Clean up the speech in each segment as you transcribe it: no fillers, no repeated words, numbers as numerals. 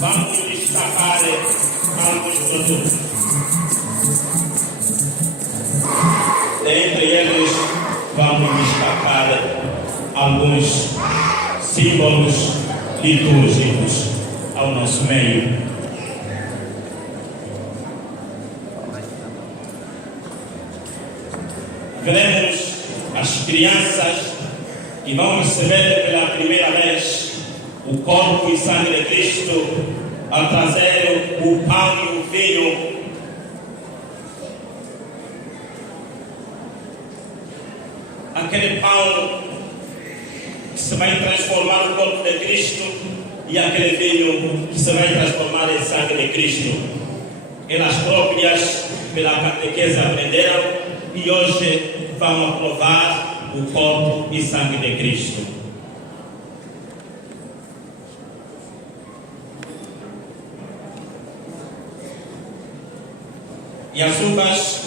vamos destacar alguns produtos. Dentre eles, vamos destacar alguns símbolos litúrgicos ao nosso meio. Veremos as crianças que vão receber pela primeira vez o corpo e sangue de Cristo ao trazer o pão e o vinho. Aquele pão que se vai transformar no corpo de Cristo e aquele vinho que se vai transformar em sangue de Cristo. Elas próprias, pela catequese, aprenderam e hoje vão provar o corpo e sangue de Cristo. E as uvas,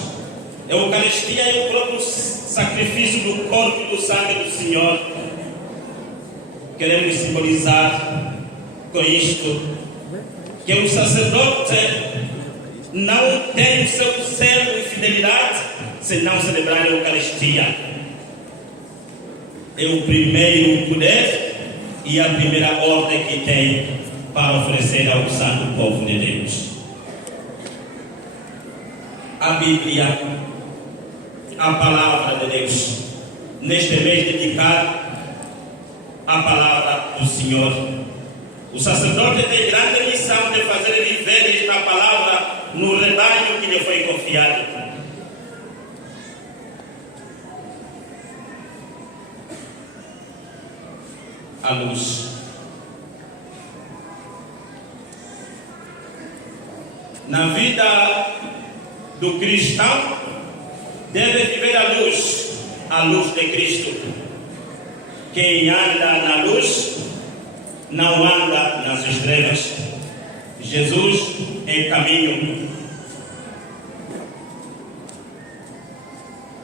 a Eucaristia é o próprio sacrifício do corpo e do sangue do Senhor. Queremos simbolizar com isto que o sacerdote não tem o seu zelo e fidelidade se não celebrar a Eucaristia. É o primeiro poder e a primeira ordem que tem para oferecer ao santo povo de Deus. A Bíblia, a palavra de Deus, neste mês dedicado à palavra do Senhor. O sacerdote tem grande missão de fazer viver esta palavra no rebanho que lhe foi confiado. A luz. Na vida do cristão, deve viver a luz de Cristo. Quem anda na luz, não anda nas estrelas. Jesus é caminho,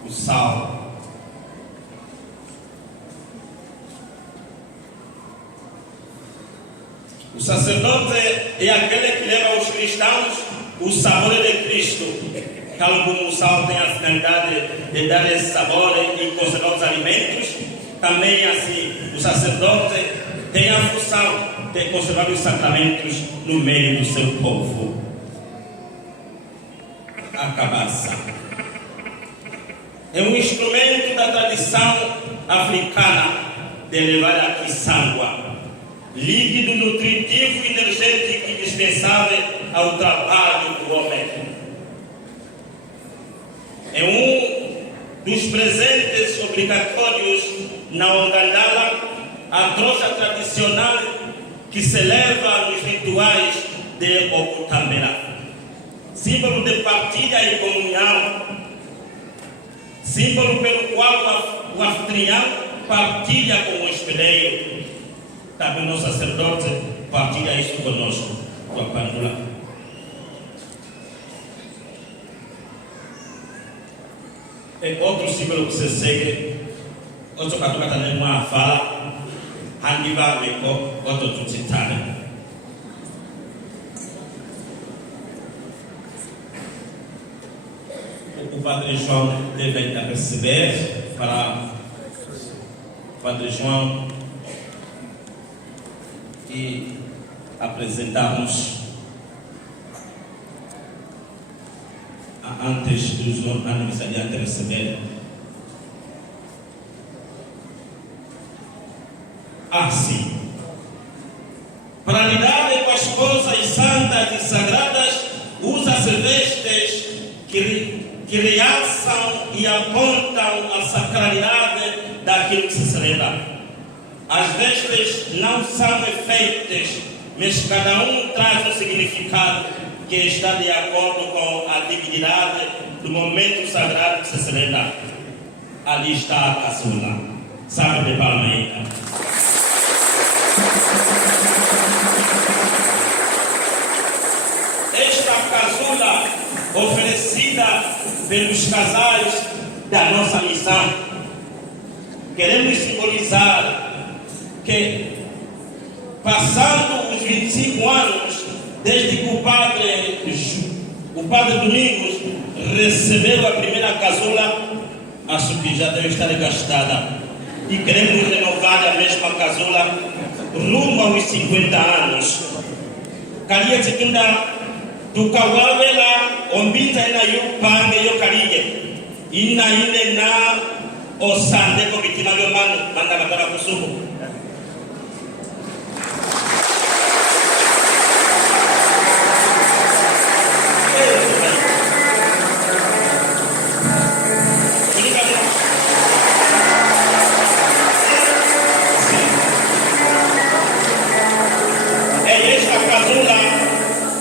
o sal. O sacerdote é aquele que leva aos cristãos o sabor de Cristo. Tal como o sal tem a finalidade de dar esse sabor e conservar os alimentos, também assim o sacerdote tem a função de conservar os sacramentos no meio do seu povo. A cabaça é um instrumento da tradição africana de levar a quiçangua, líquido nutritivo e energético indispensável ao trabalho do homem. É um dos presentes obrigatórios na Ongandala, a trouxa tradicional que se leva nos rituais de Okutambela. Símbolo de partilha e comunhão, símbolo pelo qual o anfitrião partilha com o hospedeiro. Também o nosso sacerdote partilha isso conosco, com a pandula. É outro símbolo que se segue, outro catuca também uma fala, handiva weko, outro tutsitane. O Padre João deve receber para o Padre João e apresentarmos antes dos aniversariantes receberem. Assim, para lidar com as coisas santas e sagradas, usa-se vestes que realçam e apontam a sacralidade daquilo que se celebra. As vestes não são efeitos, mas cada um traz um significado que está de acordo com a dignidade do momento sagrado que se celebra. Ali está a caçula. Salve de palma aí. Esta caçula oferecida pelos casais da nossa missão, queremos simbolizar que, passando os 25 25 anos desde que o padre Domingos recebeu a primeira casula. Acho que já deve estar gastada. E queremos renovar a mesma casula rumo aos 50 anos. Kalia Tikunda do Kawawela, Ombinta na Yupange Yokalige, Ina Ine na Osande Kokitina Yomano, Manda Matara Kusubu.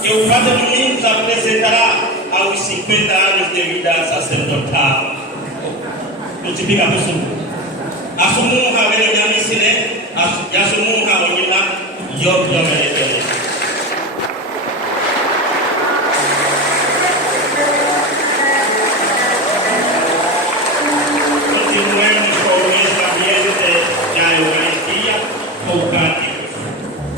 Que o Padre Domingos apresentará aos 50 anos de vida sacerdotal. Multiplica por isso. Assumunha, velho, minha ensine. Assumunha, olhina, eu